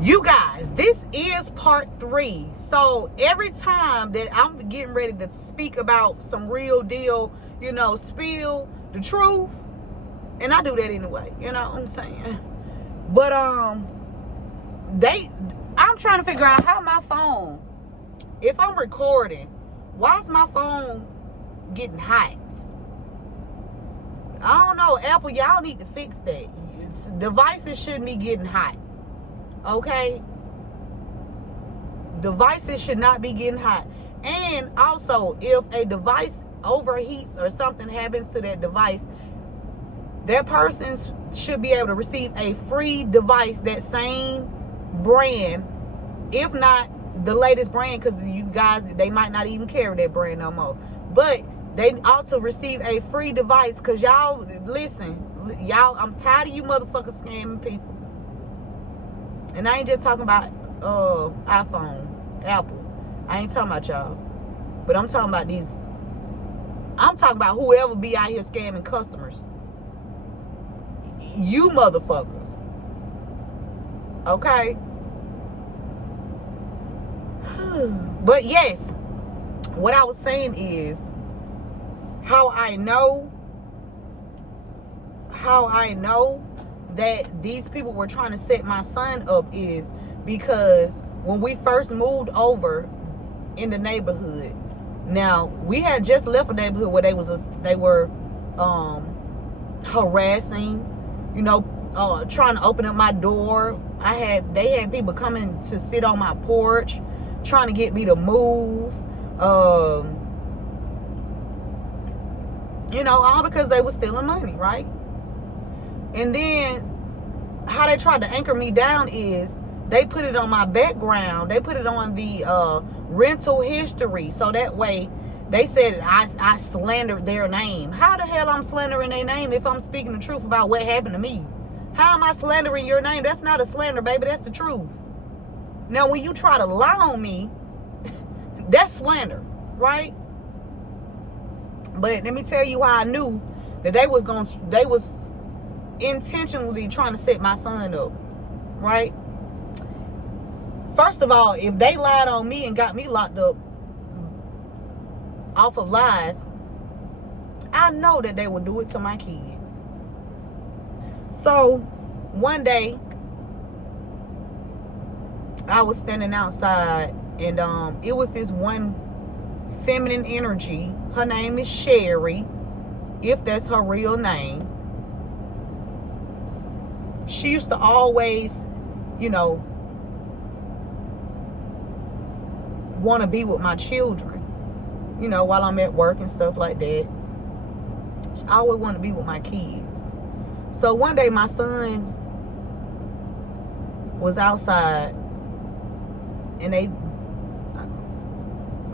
You guys, this is part 3. So every time that I'm getting ready to speak about some real deal, spill the truth, and I do that anyway, you know what I'm saying? But I'm trying to figure out how my phone, if I'm recording, why is my phone getting hot? I don't know, Apple, y'all need to fix that. Devices shouldn't be getting hot. Okay? Devices should not be getting hot. And also, if a device overheats or something happens to that device, that person should be able to receive a free device, that same brand, if not the latest brand, because you guys, they might not even carry that brand no more. But they ought to receive a free device, because y'all, listen, y'all, I'm tired of you motherfuckers scamming people. And I ain't just talking about iPhone, Apple. I ain't talking about y'all. But I'm talking about these. I'm talking about whoever be out here scamming customers. You motherfuckers. Okay? But yes, what I was saying is how I know that these people were trying to set my son up is because when we first moved over in the neighborhood, now we had just left a neighborhood where they were harassing, trying to open up my door. They had people coming to sit on my porch, trying to get me to move, all because they were stealing money, right? And then how they tried to anchor me down is they put it on my background. They put it on the rental history. So that way they said I slandered their name. How the hell I'm slandering their name if I'm speaking the truth about what happened to me? How am I slandering your name? That's not a slander, baby. That's the truth. Now, when you try to lie on me, that's slander, right? But let me tell you how I knew that they was intentionally trying to set my son up, right? First of all, if they lied on me and got me locked up off of lies, I know that they would do it to my kids. So one day I was standing outside, and it was this one feminine energy. Her name is Sherry, if that's her real name. She used to always, want to be with my children, while I'm at work and stuff like that. I always want to be with my kids. So one day my son was outside, and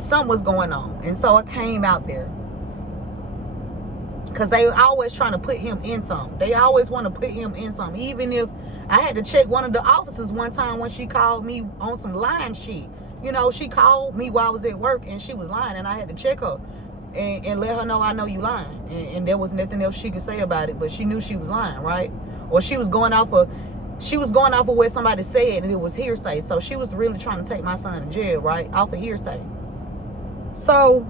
something was going on. And so I came out there. Because they always trying to put him in something. They always want to put him in something. Even if I had to check one of the officers one time when she called me on some lying shit. She called me while I was at work and she was lying, and I had to check her and let her know I know you lying. And there was nothing else she could say about it, but she knew she was lying, right? Or she was going off of what somebody said, and it was hearsay. So she was really trying to take my son to jail, right? Off of hearsay. So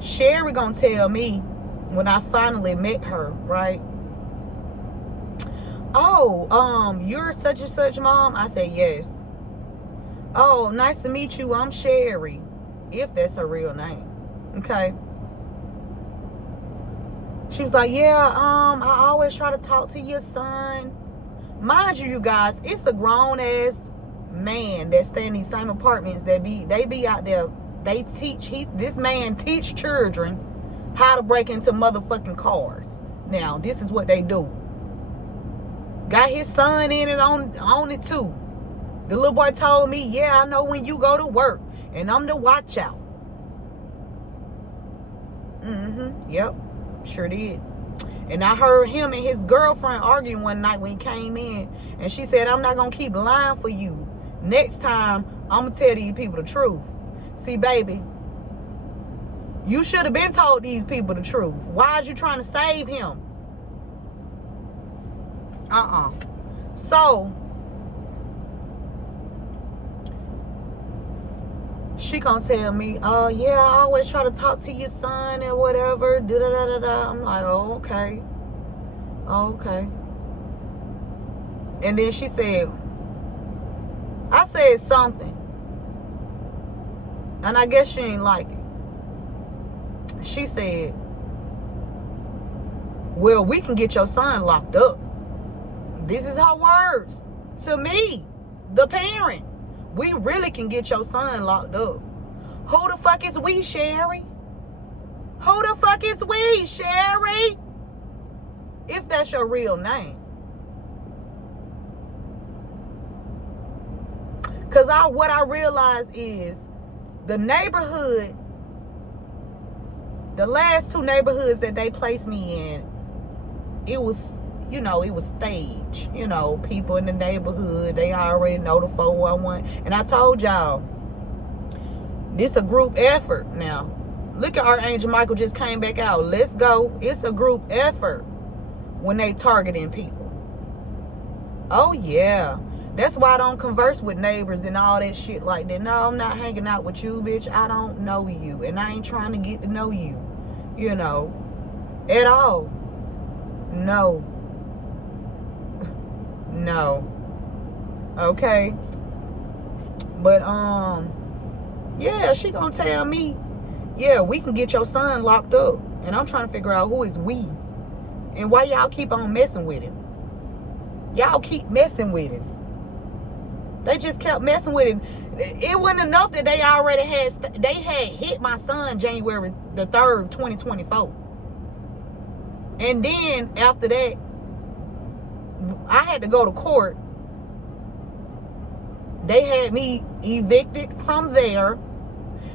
Sherry gonna tell me when I finally met her, right? Oh, you're such and such, mom? I said, yes. Oh, nice to meet you. I'm Sherry, if that's her real name. Okay. She was like, yeah, I always try to talk to your son. Mind you guys, it's a grown ass man that stay in these same apartments they be out there. This man teach children how to break into motherfucking cars. Now, this is what they do. Got his son in it on it too. The little boy told me, yeah, I know when you go to work, and I'm the watch out. Yep, sure did. And I heard him and his girlfriend arguing one night when he came in, and she said, I'm not gonna keep lying for you. Next time, I'm gonna tell these people the truth. See, baby, You should have been told these people the truth. Why is you trying to save him? So she gonna tell me, yeah, I always try to talk to your son and whatever. Da da da da da. I'm like, oh, okay. Okay. And then she said, I said something. And I guess she ain't like it. She said, well, we can get your son locked up. This is her words to me, the parent. We really can get your son locked up. Who the fuck is we, Sherry? Who the fuck is we, Sherry? If that's your real name. Because what I realized is the neighborhood, the last 2 neighborhoods that they placed me in, it was, it was staged. People in the neighborhood, they already know the 411. And I told y'all, this a group effort now. Look at Archangel Michael just came back out. Let's go. It's a group effort when they targeting people. Oh, yeah. That's why I don't converse with neighbors and all that shit like that. No, I'm not hanging out with you, bitch. I don't know you. And I ain't trying to get to know you, at all. No. No. Okay. But, yeah, she gonna tell me, yeah, we can get your son locked up. And I'm trying to figure out who is we. And why y'all keep on messing with him. Y'all keep messing with him. They just kept messing with him. It wasn't enough that they already had hit my son January the 3rd, 2024. And then after that, I had to go to court. They had me evicted from there.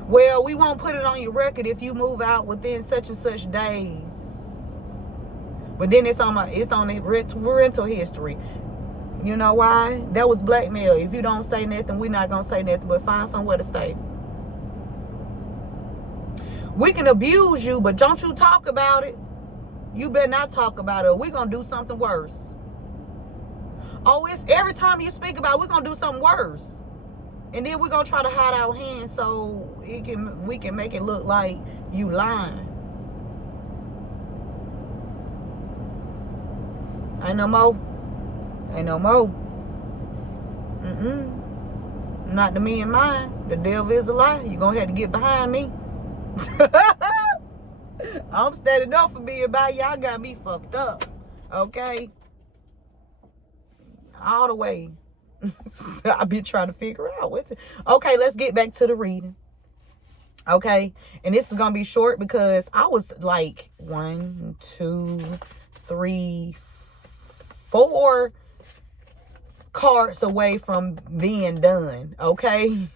Well, we won't put it on your record if you move out within such and such days. But then it's on the rental history. You know why? That was blackmail. If you don't say nothing, we're not going to say nothing, but find somewhere to stay. We can abuse you, but don't you talk about it. You better not talk about it. We're going to do something worse. Oh, it's every time you speak about it, we're going to do something worse. And then we're going to try to hide our hands so we can make it look like you lying. Ain't no more. Ain't no more. Not to me and mine. The devil is a lie. You're going to have to get behind me. I'm standing up for being by y'all. Got me fucked up. Okay? All the way. I've been trying to figure out what to... Okay, let's get back to the reading. Okay? And this is going to be short because I was like 1, 2, 3, 4 cards away from being done. Okay?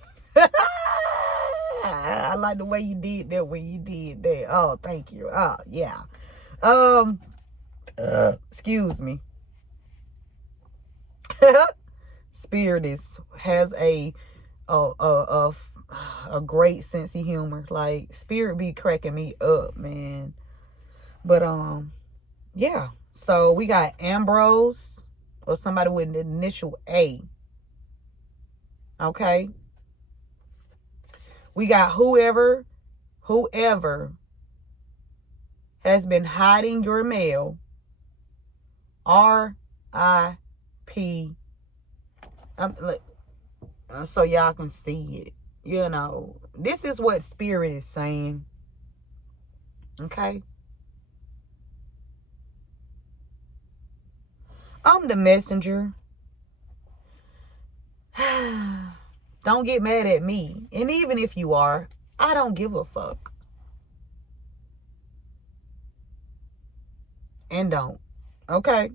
I like the way you did that when you did that. Oh, thank you. Oh, yeah. Excuse me. Spirit has a great sense of humor. Like, Spirit be cracking me up, man. But yeah. So we got Ambrose, or somebody with the initial A. Okay. We got whoever has been hiding your mail. R.I.P. So y'all can see it. This is what Spirit is saying. Okay. I'm the messenger. Don't get mad at me. And even if you are, I don't give a fuck. And don't. Okay?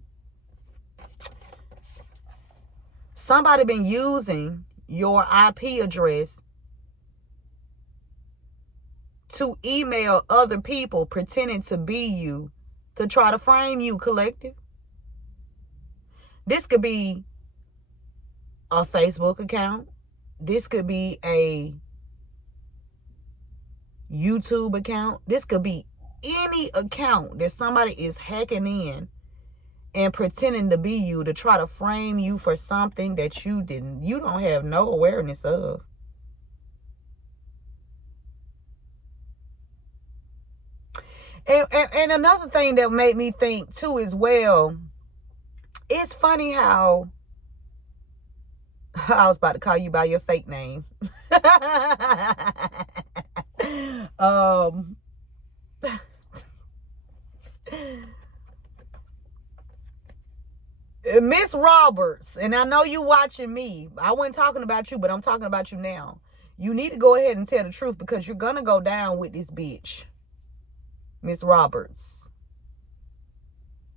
Somebody been using your IP address to email other people pretending to be you to try to frame you, collective. This could be a Facebook account. This could be a YouTube account. This could be any account that somebody is hacking in and pretending to be you to try to frame you for something that you don't have no awareness of. And another thing that made me think too as well, it's funny how I was about to call you by your fake name. Miss Roberts, and I know you watching me. I wasn't talking about you, but I'm talking about you now. You need to go ahead and tell the truth because you're going to go down with this bitch. Miss Roberts.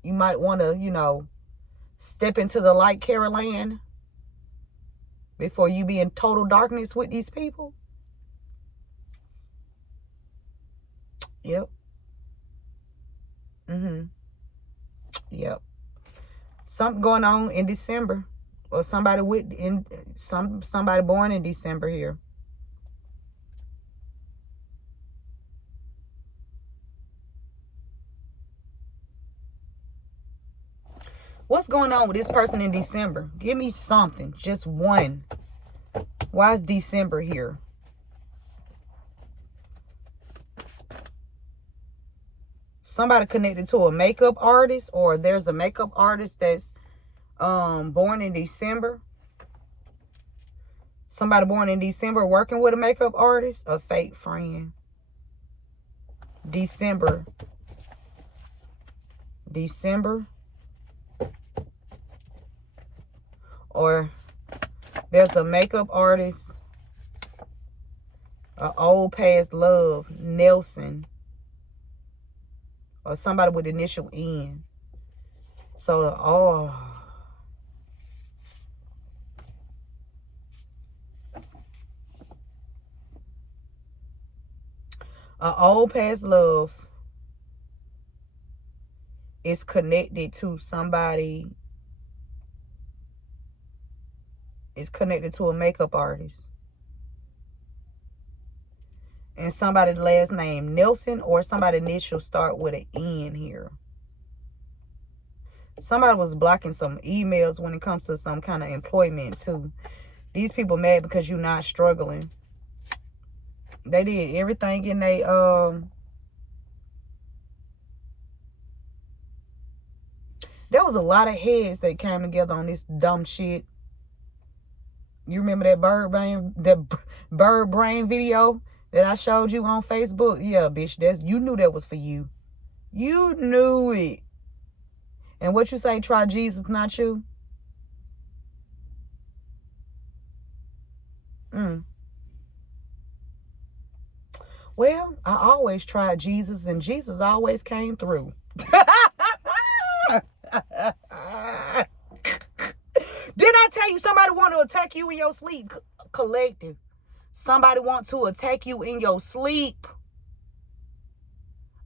You might want to, step into the light, Carol Ann, before you be in total darkness with these people. Yep. Yep. Something going on in December, or somebody born in December here. What's going on with this person in December? Give me something, just one. Why is December here? Somebody connected to a makeup artist, or there's a makeup artist that's born in December. Somebody born in December working with a makeup artist, a fake friend. December. Or there's a makeup artist, an old past love, Nelson. Or somebody with initial N. So, an old past love is connected to somebody. It's connected to a makeup artist. And somebody's last name Nelson, or somebody's initial start with an N here. Somebody was blocking some emails when it comes to some kind of employment too. These people mad because you're not struggling. They did everything in they there was a lot of heads that came together on this dumb shit. You remember that bird brain video that I showed you on Facebook? Yeah, bitch, you knew that was for you. You knew it. And what you say, try Jesus, not you? Well, I always tried Jesus, and Jesus always came through. Didn't I tell you somebody want to attack you in your sleep? Collective. Somebody want to attack you in your sleep.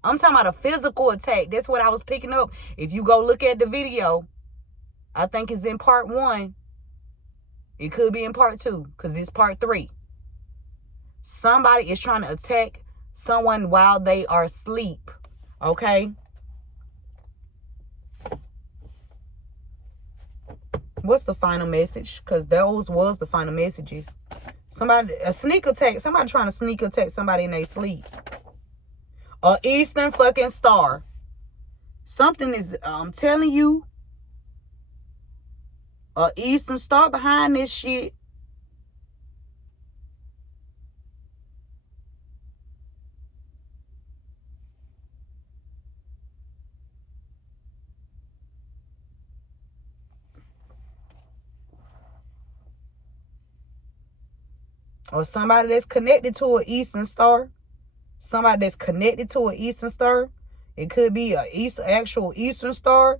I'm talking about a physical attack. That's what I was picking up. If you go look at the video, I think it's in part 1. It could be in part 2, because it's part 3. Somebody is trying to attack someone while they are asleep. Okay? What's the final message? Because those was the final messages. A sneak attack. Somebody trying to sneak attack somebody in their sleep. A Eastern fucking star. Something is, I'm telling you, a Eastern star behind this shit. Or somebody that's connected to an Eastern star. Somebody that's connected to an Eastern star. It could be an actual Eastern star.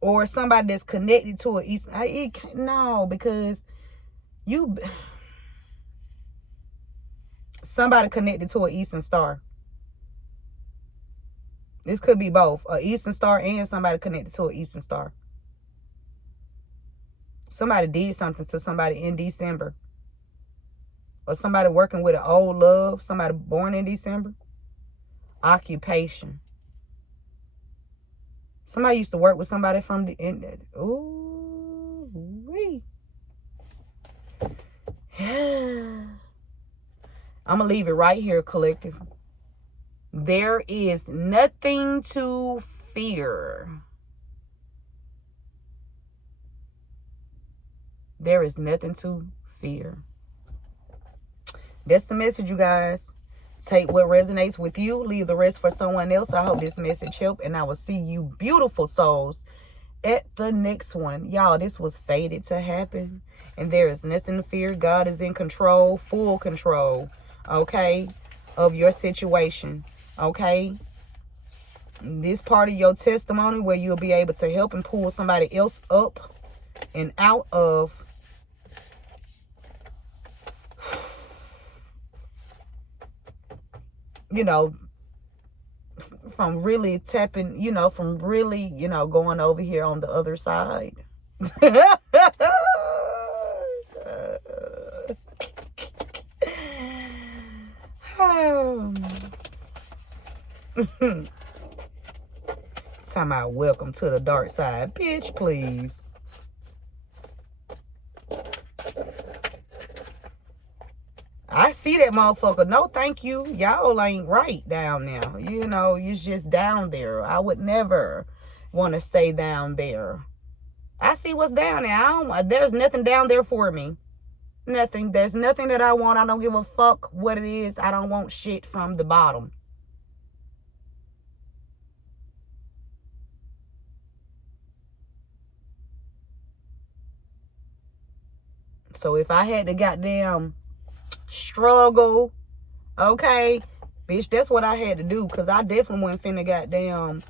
Or somebody that's connected to an Eastern. No, because somebody connected to an Eastern star. This could be both. An Eastern star and somebody connected to an Eastern star. Somebody did something to somebody in December. or somebody working with an old love, somebody born in December. Occupation. Somebody used to work with somebody from the end. Ooh, wee. I'm going to leave it right here, collective. There is nothing to fear. There is nothing to fear. That's the message, you guys. Take what resonates with you. Leave the rest for someone else. I hope this message helped. And I will see you beautiful souls at the next one. Y'all, this was fated to happen. And there is nothing to fear. God is in control. Full control. Okay? Of your situation. Okay? This part of your testimony where you'll be able to help and pull somebody else up and out of from really tapping, from really, going over here on the other side. Talking about welcome to the dark side. Bitch, please. I see that motherfucker. No, thank you. Y'all ain't right down there. You're just down there. I would never want to stay down there. I see what's down there. There's nothing down there for me. Nothing. There's nothing that I want. I don't give a fuck what it is. I don't want shit from the bottom. So if I had to goddamn struggle, okay, bitch, that's what I had to do, because I definitely wasn't finna goddamn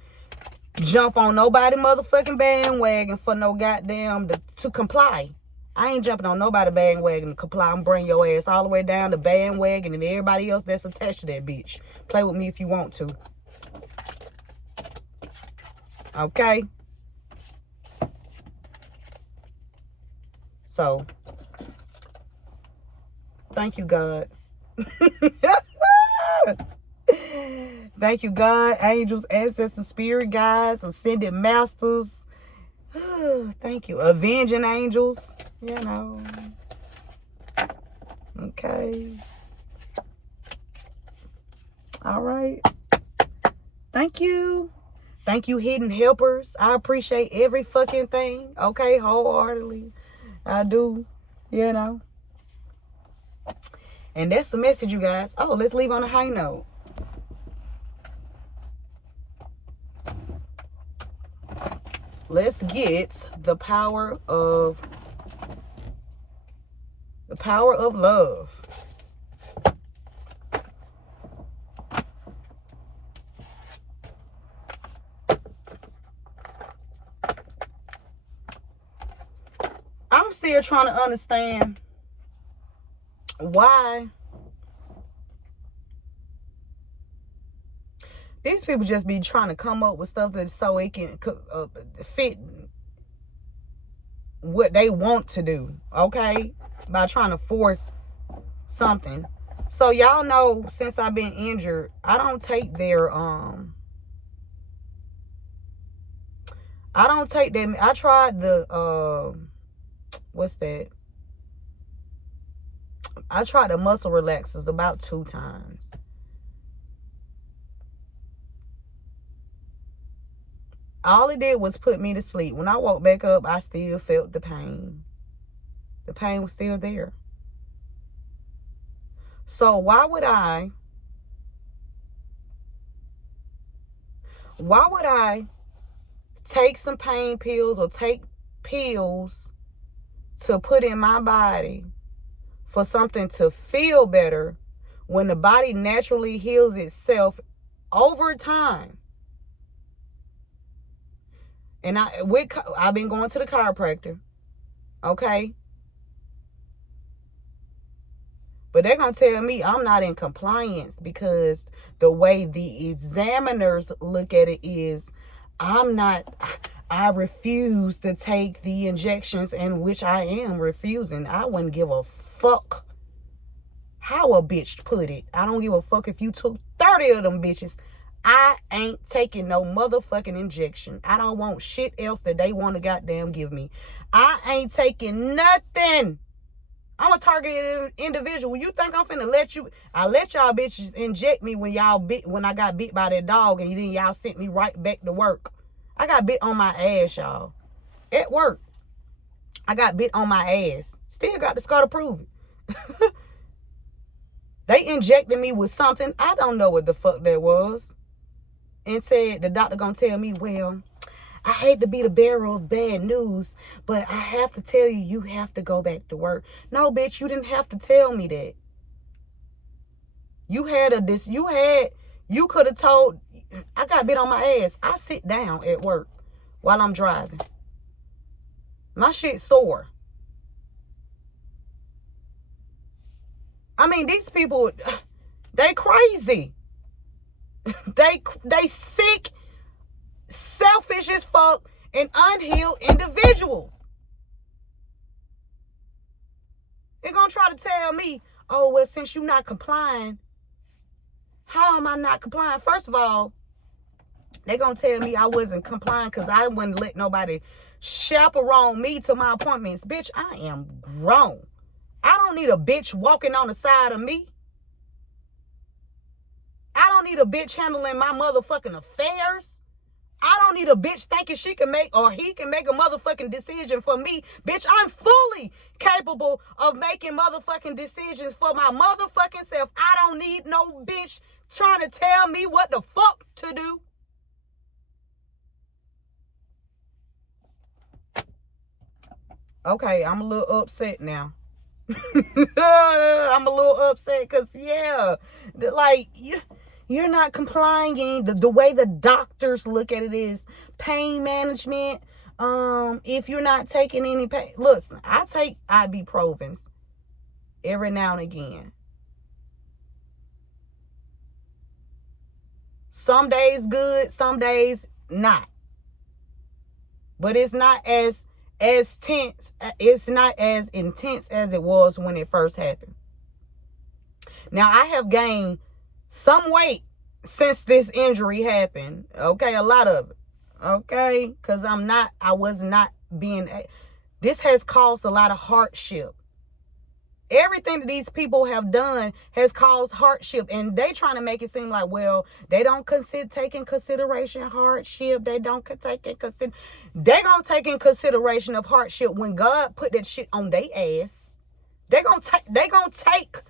jump on nobody motherfucking bandwagon for no goddamn to comply. I ain't jumping on nobody bandwagon to comply. I'm bringing your ass all the way down the bandwagon and everybody else that's attached to that bitch. Play with me if you want to. Okay? So, thank you, God. Thank you, God, angels, ancestors, spirit guides, ascended masters. Thank you. Avenging angels. Okay. All right. Thank you. Thank you, hidden helpers. I appreciate every fucking thing. Okay, wholeheartedly. I do. And that's the message, you guys. Oh, let's leave on a high note. Let's get the power of love. I'm still trying to understand why these people just be trying to come up with stuff that so it can fit what they want to do, okay? By trying to force something. So y'all know, since I've been injured, I don't take their I tried the what's that? I tried the muscle relaxers about 2 times. All it did was put me to sleep. When I woke back up, I still felt the pain. The pain was still there. So why would I take some pain pills or take pills to put in my body for something to feel better when the body naturally heals itself over time? And I've been going to the chiropractor, okay? But they're going to tell me I'm not in compliance because the way the examiners look at it is I refuse to take the injections, in which I am refusing. I wouldn't give a fuck how a bitch put it. I don't give a fuck if you took 30 of them bitches. I ain't taking no motherfucking injection. I don't want shit else that they want to goddamn give me. I ain't taking nothing. I'm a targeted individual. You think I'm finna I let y'all bitches inject me when I got bit by that dog, and then y'all sent me right back to work. I got bit on my ass, y'all. At work. I got bit on my ass. Still got the scar to prove it. They injected me with something. I don't know what the fuck that was. And said, the doctor gonna tell me, well, I hate to be the bearer of bad news, but I have to tell you, you have to go back to work. No, bitch, you didn't have to tell me that. You could have told, I got bit on my ass. I sit down at work while I'm driving. My shit sore. I mean, these people, they crazy. They sick, selfish as fuck, and unhealed individuals. They're gonna try to tell me, oh, well, since you're not complying, how am I not complying? First of all, they're gonna tell me I wasn't complying because I wouldn't let nobody chaperone me to my appointments. Bitch, I am grown. I don't need a bitch walking on the side of me. I don't need a bitch handling my motherfucking affairs. I don't need a bitch thinking she can make or he can make a motherfucking decision for me. Bitch, I'm fully capable of making motherfucking decisions for my motherfucking self. I don't need no bitch trying to tell me what the fuck to do. Okay, I'm a little upset now. I'm a little upset because, yeah, like, you're not complying. The way the doctors look at it is pain management. If you're not taking any pain, listen, I take ibuprofens every now and again. Some days good, some days not. But it's not as tense. It's not as intense as it was when it first happened. Now, I have gained some weight since this injury happened. Okay, a lot of it. Okay, because this has caused a lot of hardship. Everything that these people have done has caused hardship, and they trying to make it seem like, well, they don't take in consideration hardship. They don't take in consideration. They gonna take in consideration of hardship when God put that shit on their ass. They gonna take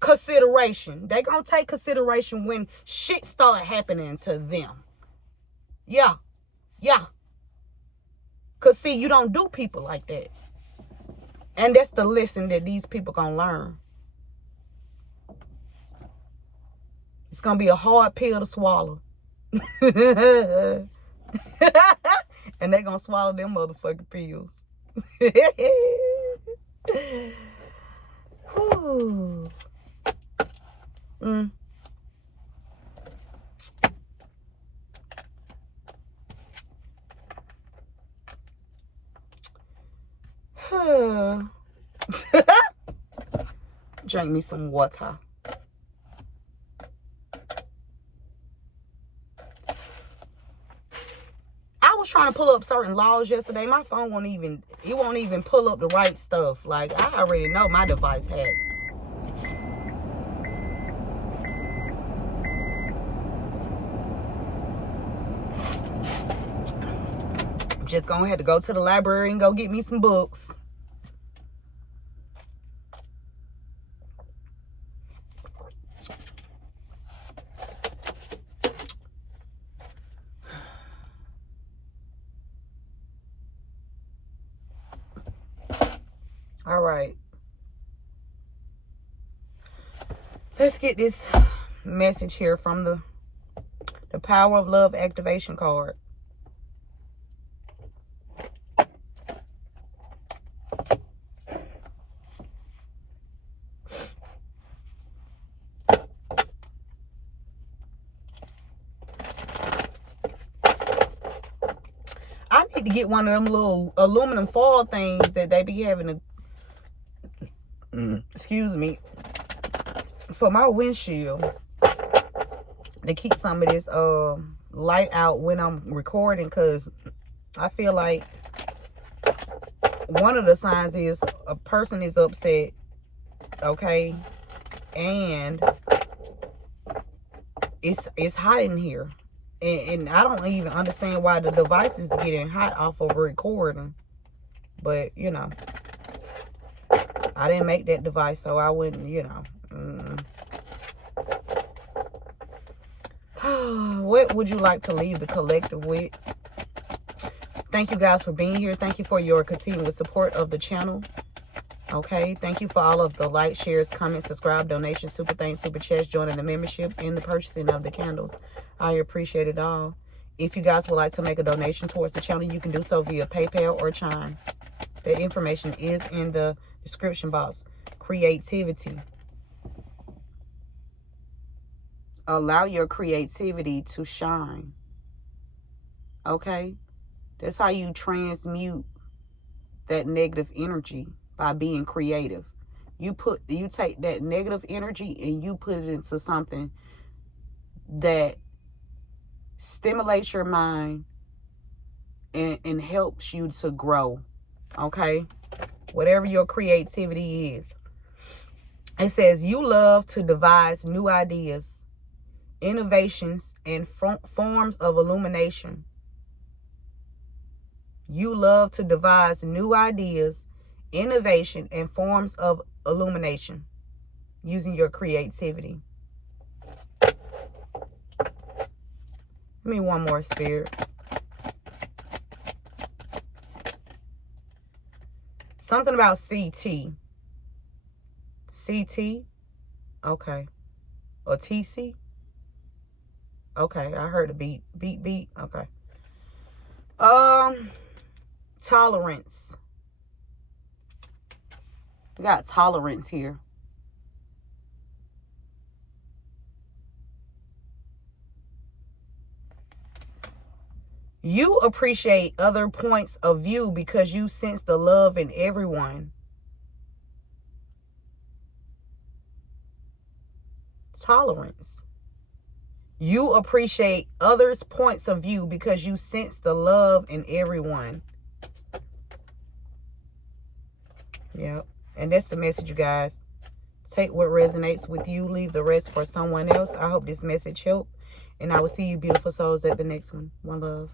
consideration. They gonna take consideration when shit start happening to them. Yeah. Cause see, you don't do people like that. And that's the lesson that these people gonna learn. It's gonna be a hard pill to swallow. And they gonna swallow them motherfucking pills. Whew. Drink me some water. I was trying to pull up certain laws yesterday. My phone won't even pull up the right stuff. Like, I already know my device hacked. I'm just gonna have to go to the library and go get me some books. All right. Let's get this message here from the Power of Love activation card. I need to get one of them little aluminum foil things that they be having to excuse me, for my windshield to keep some of this light out when I'm recording, because I feel like one of the signs is a person is upset, okay, and it's hot in here, and I don't even understand why the device is getting hot off of recording, but you know, I didn't make that device, so I wouldn't, you know. What would you like to leave the collective with? Thank you guys for being here. Thank you for your continuous support of the channel. Okay, thank you for all of the likes, shares, comments, subscribe, donations, super thanks, super chats, joining the membership, and the purchasing of the candles. I appreciate it all. If you guys would like to make a donation towards the channel, you can do so via PayPal or Chime. The information is in the description box. Creativity. Allow your creativity to shine. Okay? That's how you transmute that negative energy, by being creative. You take that negative energy and you put it into something that stimulates your mind and helps you to grow. Okay? Whatever your creativity is. It says you love to devise new ideas, innovations, and forms of illumination. You love to devise new ideas, innovation, and forms of illumination using your creativity. Give me one more, Spirit. Something about CT. CT? Okay. Or TC? Okay, I heard a beat. Beat. Okay. Tolerance. We got tolerance here. You appreciate other points of view because you sense the love in everyone. Tolerance. You appreciate others' points of view because you sense the love in everyone. Yep. And that's the message, you guys. Take what resonates with you. Leave the rest for someone else. I hope this message helped. And I will see you beautiful souls at the next one. One love.